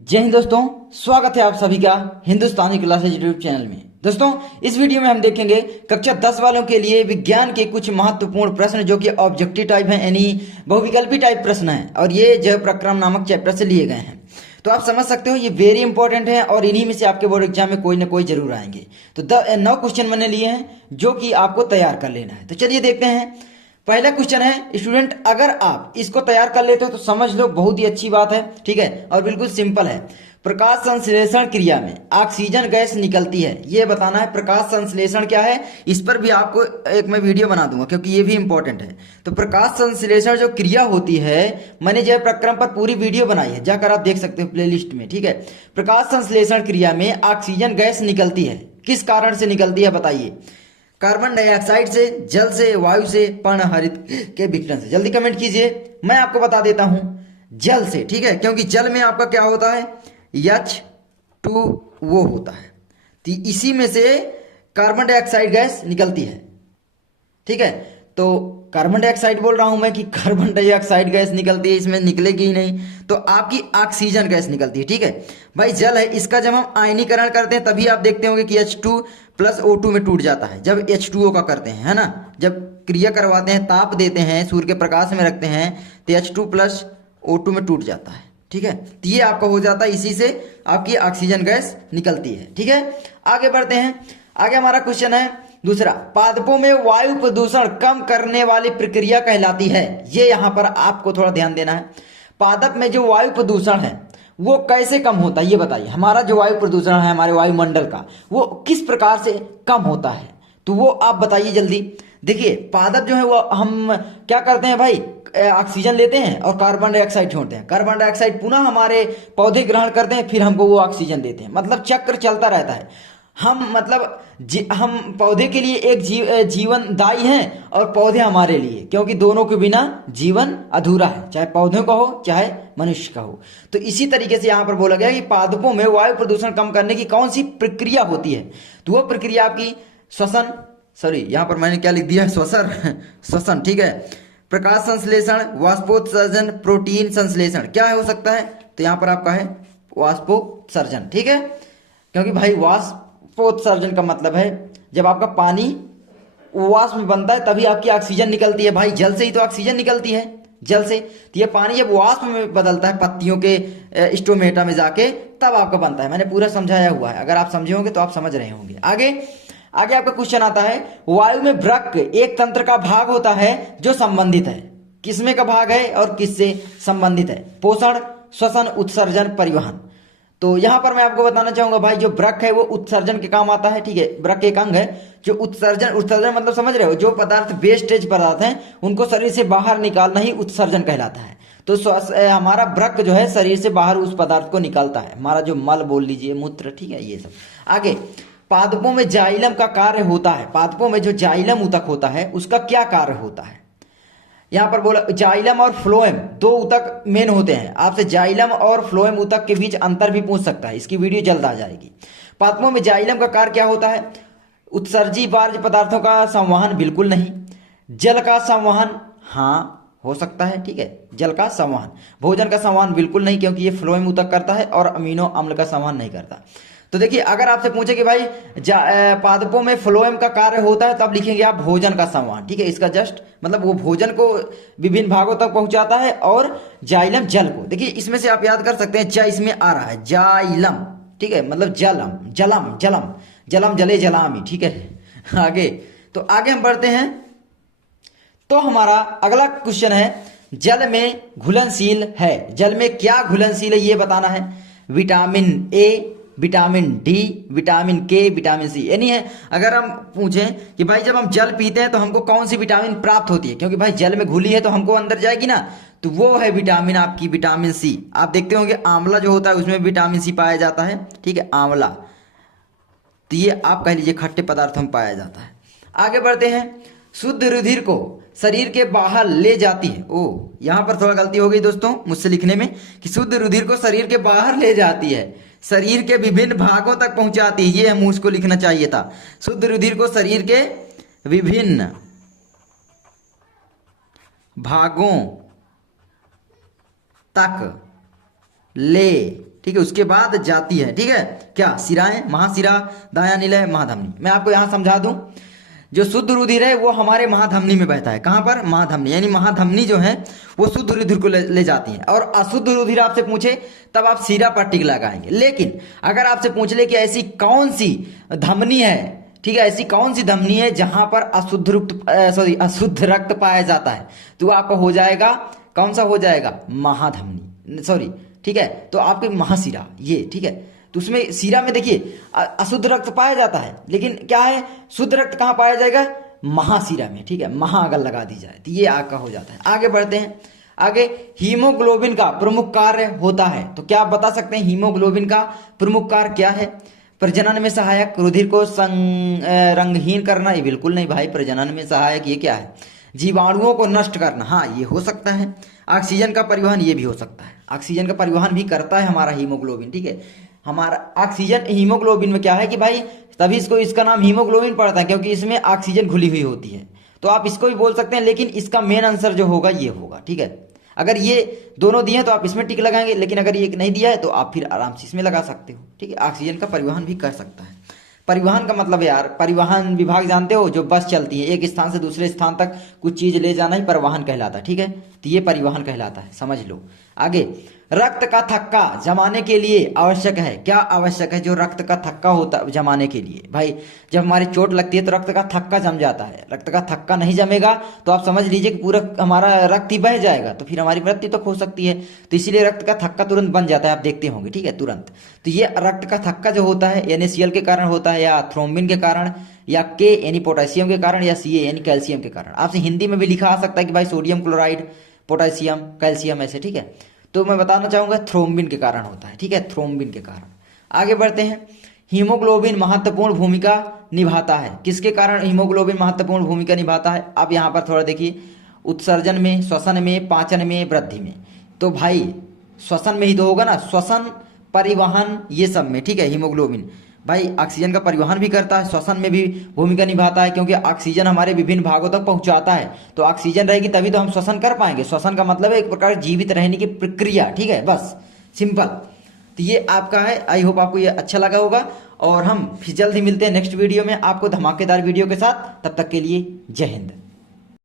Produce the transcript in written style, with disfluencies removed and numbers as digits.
जय हिंद दोस्तों, स्वागत है आप सभी का हिंदुस्तानी क्लासेज यूट्यूब चैनल में। दोस्तों, इस वीडियो में हम देखेंगे कक्षा 10 वालों के लिए विज्ञान के कुछ महत्वपूर्ण प्रश्न जो कि ऑब्जेक्टिव टाइप हैं, यानी बहुविकल्पी टाइप प्रश्न हैं और ये जैव प्रक्रम नामक चैप्टर से लिए गए हैं। तो आप समझ सकते हो ये वेरी इंपॉर्टेंट है और इन्हीं में से आपके बोर्ड एग्जाम में कोई ना कोई जरूर आएंगे। तो 9 क्वेश्चन मैंने लिए हैं जो कि आपको तैयार कर लेना है। तो चलिए देखते हैं। पहला क्वेश्चन है, स्टूडेंट अगर आप इसको तैयार कर लेते हो तो समझ लो बहुत ही अच्छी बात है, ठीक है, और बिल्कुल सिंपल है। प्रकाश संश्लेषण क्रिया में ऑक्सीजन गैस निकलती है, ये बताना है। प्रकाश संश्लेषण क्या है, इस पर भी आपको एक मैं वीडियो बना दूंगा क्योंकि ये भी इंपॉर्टेंट है। तो प्रकाश संश्लेषण जो क्रिया होती है, मैंने जैव प्रक्रम पर पूरी वीडियो बनाई है, जाकर आप देख सकते हो प्लेलिस्ट में, ठीक है। प्रकाश संश्लेषण क्रिया में ऑक्सीजन गैस निकलती है, किस कारण से निकलती है बताइए? कार्बन डाइऑक्साइड से, जल से, वायु से, पर्णहरित के विकिरण से। जल्दी कमेंट कीजिए। मैं आपको बता देता हूं, जल से, ठीक है, क्योंकि जल में आपका क्या होता है, H2O होता है। तो इसी में से कार्बन डाइऑक्साइड गैस निकलती है, ठीक है। तो कार्बन डाइऑक्साइड बोल रहा हूं मैं कि कार्बन डाइऑक्साइड गैस निकलती है, इसमें निकलेगी ही नहीं, तो आपकी ऑक्सीजन गैस निकलती है, ठीक है भाई। जल है, इसका जब हम आयनीकरण करते हैं तभी आप देखते होंगे कि H2 प्लस O2 में टूट जाता है, जब H2O का करते हैं, है ना। जब क्रिया करवाते हैं, ताप देते हैं, सूर्य के प्रकाश में रखते हैं, तो H2 प्लस O2 में टूट जाता है, ठीक है। तो ये आपका हो जाता है, इसी से आपकी ऑक्सीजन गैस निकलती है, ठीक है। आगे बढ़ते हैं। आगे हमारा क्वेश्चन है दूसरा, पादपों में वायु प्रदूषण कम करने वाली प्रक्रिया कहलाती है। ये यहां पर आपको थोड़ा ध्यान देना है। पादप में जो वायु प्रदूषण है वो कैसे कम होता है, ये बताइए। हमारा जो वायु प्रदूषण है हमारे वायुमंडल का, वो किस प्रकार से कम होता है, तो वो आप बताइए जल्दी। देखिए, पादप जो है वो हम क्या करते हैं भाई, ऑक्सीजन लेते हैं और कार्बन डाइऑक्साइड छोड़ते हैं। कार्बन डाइऑक्साइड पुनः हमारे पौधे ग्रहण करते हैं, फिर हमको वो ऑक्सीजन देते हैं, मतलब चक्र चलता रहता है। हम मतलब हम पौधे के लिए एक जीवन दायी हैं और पौधे हमारे लिए, क्योंकि दोनों के बिना जीवन अधूरा है, चाहे पौधों का हो चाहे मनुष्य का हो। तो इसी तरीके से यहां पर बोला गया कि पादपों में वायु प्रदूषण कम करने की कौन सी प्रक्रिया होती है, तो वो प्रक्रिया आपकी श्वसन, सॉरी यहां पर मैंने क्या लिख दिया है, श्वसन, ठीक है, प्रकाश संश्लेषण, वाष्पोत्सर्जन, प्रोटीन संश्लेषण। क्या हो सकता है, तो यहां पर आपका है वाष्पोत्सर्जन, ठीक है, क्योंकि भाई वाष्पोत्सर्जन का मतलब है जब आपका पानी वाष्प में बनता है तभी आपकी ऑक्सीजन निकलती है। भाई जल से ही तो ऑक्सीजन निकलती है, जल से। तो ये पानी जब वाष्प में बदलता है पत्तियों के स्टोमेटा में जाके, तब आपका बनता है। मैंने पूरा समझाया हुआ है, अगर आप समझे होंगे तो आप समझ रहे होंगे। आगे आगे आपका क्वेश्चन आता है, वायु में वृक्क एक तंत्र का भाग होता है जो संबंधित है। किसमें का भाग है और किससे संबंधित है? पोषण, श्वसन, उत्सर्जन, परिवहन। तो यहां पर मैं आपको बताना चाहूंगा भाई, जो वृक्क है वो उत्सर्जन के काम आता है, ठीक है। वृक्क एक अंग है जो उत्सर्जन मतलब समझ रहे हो, जो पदार्थ वेस्टेज पदार्थ हैं उनको शरीर से बाहर निकालना ही उत्सर्जन कहलाता है। तो हमारा वृक्क जो है शरीर से बाहर उस पदार्थ को निकालता है, हमारा जो मल बोल लीजिए, मूत्र, ठीक है, ये सब। आगे, पादपों में जाइलम का कार्य होता है। पादपों में जो जाइलम ऊतक होता है उसका क्या कार्य होता है? यहां पर बोला जाइलम और फ्लोएम, दो ऊतक मेन होते हैं। आपसे जाइलम और फ्लोएम ऊतक के बीच अंतर भी पूछ सकता है, इसकी वीडियो जल्द आ जाएगी। पादपों में जाइलम का कार्य क्या होता है? उत्सर्जी वर्ज्य पदार्थों का संवहन, बिल्कुल नहीं। जल का संवहन, हाँ हो सकता है, ठीक है, जल का संवहन। भोजन का संवहन बिल्कुल नहीं, क्योंकि ये फ्लोएम ऊतक करता है और अमीनो अम्ल का संवहन नहीं करता। तो देखिए, अगर आपसे पूछे कि भाई पादपों में फ्लोएम का कार्य होता है, तब लिखेंगे आप भोजन का संवहन, ठीक है। इसका जस्ट मतलब वो भोजन को विभिन्न भागों तक पहुंचाता है, और जाइलम जल को। देखिए, इसमें से आप याद कर सकते हैं, जा इसमें आ रहा है, जाइलम, ठीक है, मतलब जलम, जलम, जलम, जलम जले जलामी, ठीक है। आगे तो आगे हम बढ़ते हैं। तो हमारा अगला क्वेश्चन है, जल में घुलनशील है। जल में क्या घुलनशील है ये बताना है। Vitamin A, vitamin D, vitamin के, विटामिन सी, यानी है अगर हम पूछें कि भाई जब हम जल पीते हैं तो हमको कौन सी विटामिन प्राप्त होती है, क्योंकि भाई जल में घुली है तो हमको अंदर जाएगी ना, तो वो है विटामिन आपकी विटामिन सी। आप देखते होंगे आंवला जो होता है उसमें विटामिन सी पाया जाता है, ठीक है, आंवला। तो ये आप कह लीजिए खट्टे पदार्थों में पाया जाता है। आगे बढ़ते हैं। शुद्ध रुधिर को शरीर के बाहर ले जाती है। ओ, यहां पर थोड़ा गलती हो गई दोस्तों मुझसे लिखने में, कि शुद्ध रुधिर को शरीर के बाहर ले जाती है, शरीर के विभिन्न भागों तक पहुंचाती है, ये हम उसको लिखना चाहिए था। शुद्ध रुधिर को शरीर के विभिन्न भागों तक ले ठीक है, उसके बाद जाती है, ठीक है, क्या शिराएं, महाशिरा, दायां निलय, महाधमनी। मैं आपको यहां समझा दूं, जो शुद्ध रुधिर है वो हमारे महाधमनी में बहता है। कहां पर? महाधमनी, यानी महाधमनी जो है वो शुद्ध रुधिर को ले जाती है। और अशुद्ध रुधिर आपसे पूछे तब आप शिरा पर टिक लगाएंगे। लेकिन अगर आपसे पूछ ले कि ऐसी कौन सी धमनी है, ठीक है, ऐसी कौन सी धमनी है जहां पर अशुद्ध रक्त पाया जाता है, तो आपका हो जाएगा, कौन सा हो जाएगा? महाधमनी, सॉरी, ठीक है, तो आपके महाशिरा ये, ठीक है। तो उसमें शिरा में देखिए अशुद्ध रक्त पाया जाता है, लेकिन क्या है, शुद्ध रक्त कहाँ पाया जाएगा? महाशिरा में, ठीक है, महा अगर लगा दी जाए तो ये आग का हो जाता है। आगे बढ़ते हैं। आगे हीमोग्लोबिन का प्रमुख कार्य होता है, तो क्या आप बता सकते हैं हीमोग्लोबिन का प्रमुख कार्य क्या है? प्रजनन में सहायक, रुधिर को रंगहीन करना, ये बिल्कुल नहीं भाई, प्रजनन में सहायक ये क्या है? जीवाणुओं को नष्ट करना, हाँ ये हो सकता है। ऑक्सीजन का परिवहन, ये भी हो सकता है, ऑक्सीजन का परिवहन भी करता है हमारा हीमोग्लोबिन, ठीक है। हमारा ऑक्सीजन हीमोग्लोबिन में क्या है कि भाई, तभी इसका नाम हीमोग्लोबिन पड़ता है क्योंकि इसमें ऑक्सीजन घुली हुई होती है। तो आप इसको भी बोल सकते हैं, लेकिन इसका मेन आंसर जो होगा ये होगा, ठीक है। अगर ये दोनों दिए तो आप इसमें टिक लगाएंगे, लेकिन अगर ये नहीं दिया है तो आप फिर आराम से इसमें लगा सकते हो, ठीक है। ऑक्सीजन का परिवहन भी कर सकता है। परिवहन का मतलब यार, परिवहन विभाग जानते हो, जो बस चलती है एक स्थान से दूसरे स्थान तक कुछ चीज ले जाना ही परिवहन कहलाता है, ठीक है। तो ये परिवहन कहलाता है, समझ लो। आगे, रक्त का थक्का जमाने के लिए आवश्यक है, क्या आवश्यक है? जो रक्त का थक्का होता है जमाने के लिए, भाई जब हमारी चोट लगती है तो रक्त का थक्का जम जाता है। रक्त का थक्का नहीं जमेगा तो आप समझ लीजिए कि पूरा हमारा रक्त ही बह जाएगा, तो फिर हमारी मृत्यु तक हो सकती है। तो इसीलिए रक्त का थक्का तुरंत बन जाता है, आप देखते होंगे, ठीक है, तुरंत। तो ये रक्त का थक्का जो होता है NaCl के कारण होता है, या थ्रोम्बिन के कारण, या K यानी पोटेशियम के कारण, या Ca यानी कैल्शियम के कारण। आपसे हिंदी में भी लिखा आ सकता है कि भाई सोडियम क्लोराइड, पोटेशियम, कैल्शियम, ऐसे, ठीक है। तो मैं बताना चाहूंगा थ्रोम्बिन के कारण होता है, ठीक है, थ्रोम्बिन के कारण। आगे बढ़ते हैं। हीमोग्लोबिन महत्वपूर्ण भूमिका निभाता है, किसके कारण हीमोग्लोबिन महत्वपूर्ण भूमिका निभाता है? आप यहाँ पर थोड़ा देखिए, उत्सर्जन में, श्वसन में, पाचन में, वृद्धि में। तो भाई श्वसन में ही तो होगा ना, श्वसन, परिवहन, ये सब में, ठीक है। हीमोग्लोबिन भाई ऑक्सीजन का परिवहन भी करता है, श्वसन में भी भूमिका निभाता है, क्योंकि ऑक्सीजन हमारे विभिन्न भागों तक पहुंचाता है। तो ऑक्सीजन रहेगी तभी तो हम श्वसन कर पाएंगे। श्वसन का मतलब है एक प्रकार जीवित रहने की प्रक्रिया, ठीक है, बस सिंपल। तो ये आपका है, आई होप आपको ये अच्छा लगा होगा। और हम फिर जल्द ही मिलते हैं नेक्स्ट वीडियो में आपको धमाकेदार वीडियो के साथ। तब तक के लिए जय हिंद।